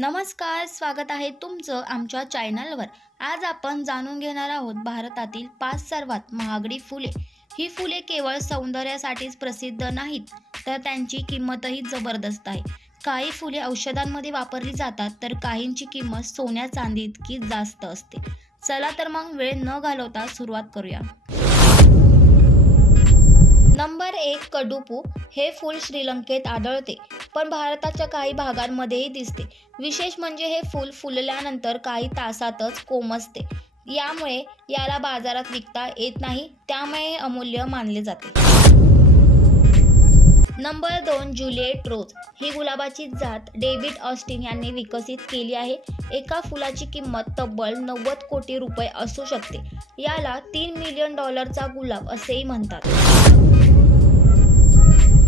नमस्कार, स्वागत आहे तुमचं आमच्या चॅनलवर। आज आपण जाणून घेणार आहोत भारतातील 5 सर्वात महागडी फुले। ही फुले केवळ सौंदर्यासाठीच प्रसिद्ध नाहीत, तर त्यांची किंमतही जबरदस्त आहे। काही फुले औषधांमध्ये वापरली जातात, तर काहींची किंमत सोन्या चांदी इतकी जास्त असते। चला तर मग वेळ न घालवता सुरुवात करूया। नंबर 1, कडुपू। हे फूल श्रीलंकेत आढळते, पण भारताच्या काही भागांमध्येही दिसते। विशेष म्हणजे हे फूल फुलल्यानंतर काही तासातच कोमेजते, यामुळे याला बाजारात विकता येत नाही, त्यामुळे हे अमूल्य मानले जाते। नंबर 2, ज्युलियट रोज। ही गुलाबाची जात डेव्हिड ऑस्टिन यांनी विकसित केली आहे। एका फुलाची किंमत तब्बल 90 कोटी रुपये असू शकते। याला $3 मिलियन चा गुलाब असेही म्हणतात।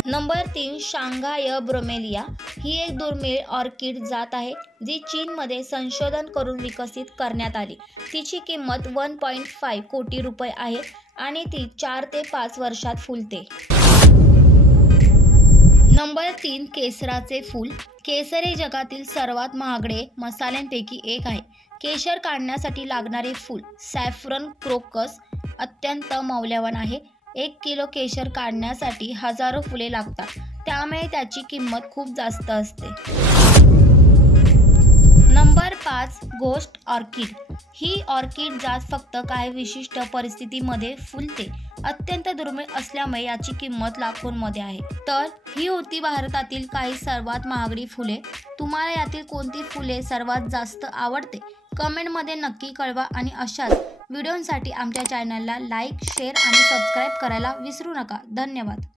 Number 3, Shanghai ब्रोमेलिया। ही एक दुर्मिळ ऑर्किड जात आहे, जी चीनमध्ये संशोधन करून विकसित करण्यात आली। तिची किंमत 1.5 कोटी रुपये आहे आणि ती 4 ते 5 वर्षात फुलते। नंबर 3, केसराचे फूल। केसर हे जगातील सर्वात महागडे मसाल्यांपैकी एक आहे। केशर काढण्यासाठी लागणारे फूल सॅफ्रन क्रोकस अत्यंत मौल्यवान आहे। 1 किलो केशर काढण्यासाठी हजारो फुले लागतात, त्यामुळे त्याची किंमत खूप जास्त असते। Number 5, ghost orchid. ही ऑर्किड जात फक्त काही विशिष्ट परिस्थितीमध्ये फुलते। अत्यंत दुर्मिळ असल्यामुळे याची किंमत लाखोंमध्ये आहे। तर ही होती भारतातील काही सर्वात महागडी फुले। तुम्हाला यातील कोणती फुले सर्वात जास्त आवडते कमेंटमध्ये नक्की कळवा आणि अशाच व्हिडिओंसाठी आमच्या चॅनलला लाईक, शेअर आणि सबस्क्राईब करायला विसरू नका। धन्यवाद।